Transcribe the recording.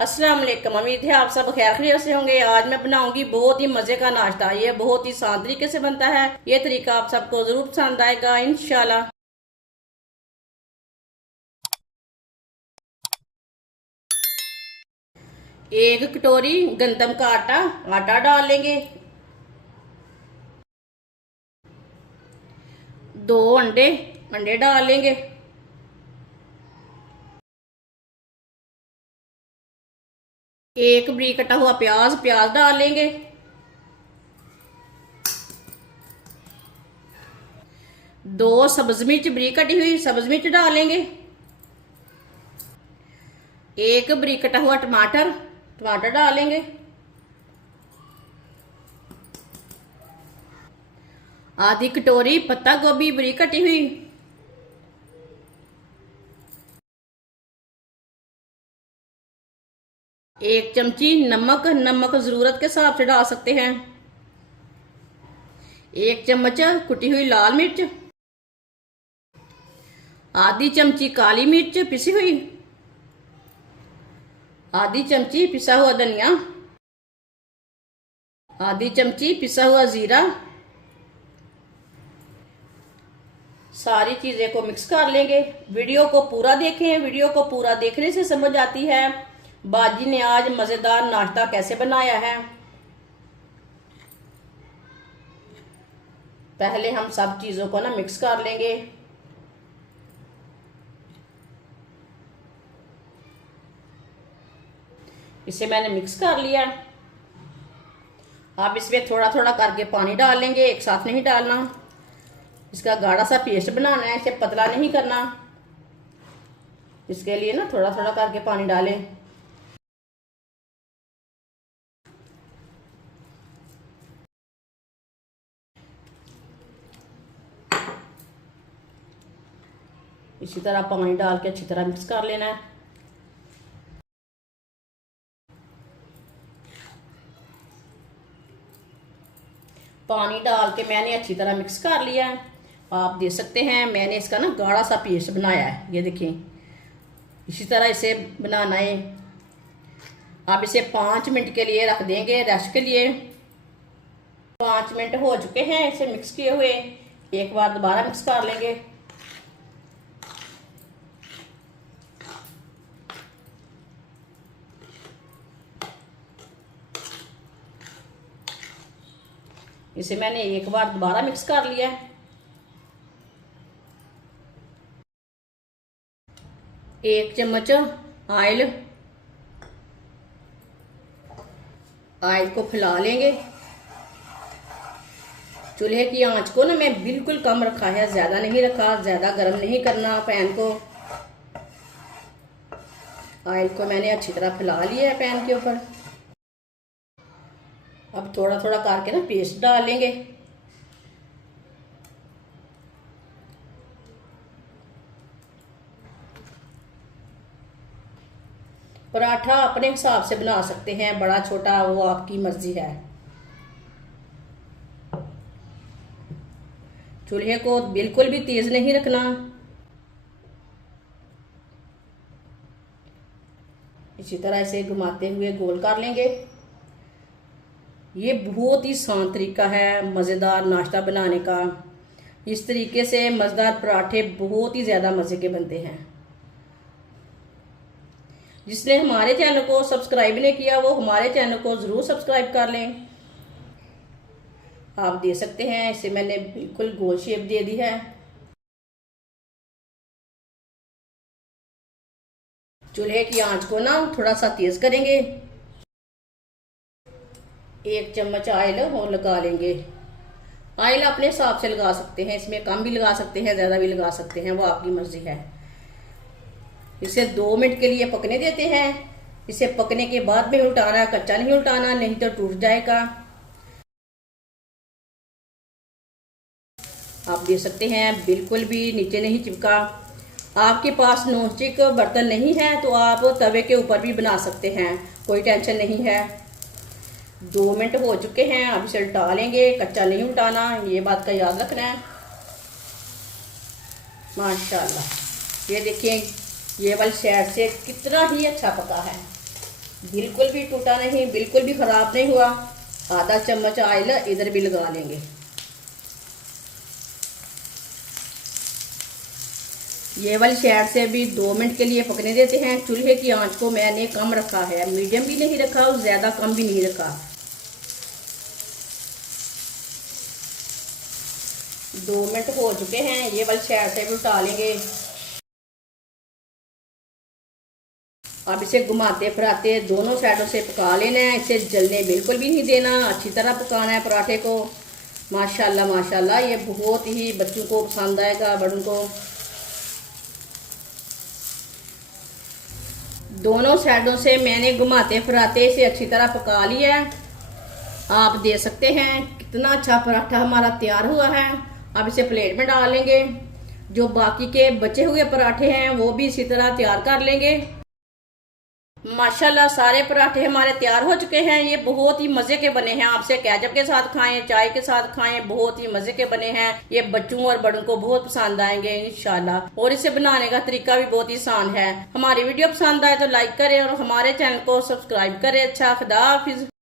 अस्सलाम वालेकुम। उम्मीद है आप सब खैर खैरियत से होंगे। आज मैं बनाऊंगी बहुत ही मजे का नाश्ता। ये बहुत ही आसान तरीके से बनता है। ये तरीका आप सबको जरूर पसंद आएगा इंशाल्लाह। एक कटोरी गंदम का आटा डाल लेंगे। 2 अंडे डाल लेंगे। एक बरीक कटा हुआ प्याज डाल लेंगे। 2 सब्ज मिर्च बरीक कटी हुई सब्ज मिर्च डाल लेंगे। एक बरीक कटा हुआ टमाटर डाल लेंगे। आधी कटोरी पत्ता गोभी बरीक कटी हुई। एक चमची नमक जरूरत के हिसाब से डाल सकते हैं। एक चम्मच कुटी हुई लाल मिर्च। आधी चमची काली मिर्च पिसी हुई। आधी चमची पिसा हुआ धनिया। आधी चमची पिसा हुआ जीरा। सारी चीजें को मिक्स कर लेंगे। वीडियो को पूरा देखें। वीडियो को पूरा देखने से समझ आती है बाजी ने आज मजेदार नाश्ता कैसे बनाया है। पहले हम सब चीजों को ना मिक्स कर लेंगे। इसे मैंने मिक्स कर लिया। अब इसमें थोड़ा थोड़ा करके पानी डाल लेंगे, एक साथ नहीं डालना। इसका गाढ़ा सा पेस्ट बनाना है, इसे पतला नहीं करना। इसके लिए ना थोड़ा थोड़ा करके पानी डालें। इसी तरह पानी डाल के अच्छी तरह मिक्स कर लेना है। पानी डाल के मैंने अच्छी तरह मिक्स कर लिया है। आप देख सकते हैं मैंने इसका ना गाढ़ा सा पेस्ट बनाया है। ये देखें, इसी तरह इसे बनाना है। अब इसे 5 मिनट के लिए रख देंगे रेस्ट के लिए। 5 मिनट हो चुके हैं इसे मिक्स किए हुए। एक बार दोबारा मिक्स कर लेंगे। इसे मैंने एक बार दोबारा मिक्स कर लिया है। एक चम्मच ऑयल को फैला लेंगे। चूल्हे की आंच को ना मैं बिल्कुल कम रखा है, ज्यादा नहीं रखा। ज्यादा गर्म नहीं करना पैन को। ऑयल को मैंने अच्छी तरह फैला लिया है पैन के ऊपर। अब थोड़ा थोड़ा करके ना पेस्ट डाल लेंगे। पराठा अपने हिसाब से बना सकते हैं, बड़ा छोटा वो आपकी मर्जी है। चूल्हे को बिल्कुल भी तेज नहीं रखना। इसी तरह इसे घुमाते हुए गोल कर लेंगे। ये बहुत ही आसान तरीका है मज़ेदार नाश्ता बनाने का। इस तरीके से मज़ेदार पराठे बहुत ही ज़्यादा मज़े के बनते हैं। जिसने हमारे चैनल को सब्सक्राइब नहीं किया वो हमारे चैनल को ज़रूर सब्सक्राइब कर लें। आप देख सकते हैं इसे मैंने बिल्कुल गोल शेप दे दी है। चूल्हे की आंच को ना थोड़ा सा तेज करेंगे। एक चम्मच ऑयल और लगा लेंगे। ऑयल अपने हिसाब से लगा सकते हैं, इसमें कम भी लगा सकते हैं, ज़्यादा भी लगा सकते हैं, वो आपकी मर्जी है। इसे 2 मिनट के लिए पकने देते हैं। इसे पकने के बाद में उल्टाना, कच्चा नहीं उल्टाना, नहीं तो टूट जाएगा। आप देख सकते हैं बिल्कुल भी नीचे नहीं चिपका। आपके पास नॉनस्टिक बर्तन नहीं है तो आप तवे के ऊपर भी बना सकते हैं, कोई टेंशन नहीं है। 2 मिनट हो चुके हैं। अब इसे उल्टा लेंगे, कच्चा नहीं उल्टाना, ये बात का याद रखना है। माशाल्लाह, ये देखिए ये वाली साइड से कितना ही अच्छा पका है। बिल्कुल भी टूटा नहीं, बिल्कुल भी खराब नहीं हुआ। आधा चम्मच ऑयल इधर भी लगा लेंगे। ये वाली साइड से भी 2 मिनट के लिए पकने देते हैं। चूल्हे की आंच को मैंने कम रखा है, मीडियम भी नहीं रखा और ज्यादा कम भी नहीं रखा। 2 मिनट हो चुके हैं, ये वाली साइड से भी उठा लेंगे। अब इसे घुमाते फिराते दोनों साइडों से पका लेना है। इसे जलने बिल्कुल भी नहीं देना, अच्छी तरह पकाना है पराठे को। माशाल्लाह माशाल्लाह, ये बहुत ही बच्चों को पसंद आएगा, बड़ों को। दोनों साइडों से मैंने घुमाते फिराते इसे अच्छी तरह पका लिया है। आप देख सकते हैं कितना अच्छा पराठा हमारा तैयार हुआ है। अब इसे प्लेट में डाल लेंगे। जो बाकी के बचे हुए पराठे हैं वो भी इसी तरह तैयार कर लेंगे। माशाल्लाह सारे पराठे हमारे तैयार हो चुके हैं। ये बहुत ही मजे के बने हैं। आपसे केचप के साथ खाएं, चाय के साथ खाएं, बहुत ही मजे के बने हैं। ये बच्चों और बड़ों को बहुत पसंद आएंगे इंशाल्लाह। और इसे बनाने का तरीका भी बहुत ही आसान है। हमारी वीडियो पसंद आए तो लाइक करें और हमारे चैनल को सब्सक्राइब करें। अच्छा, खुदा हाफिज।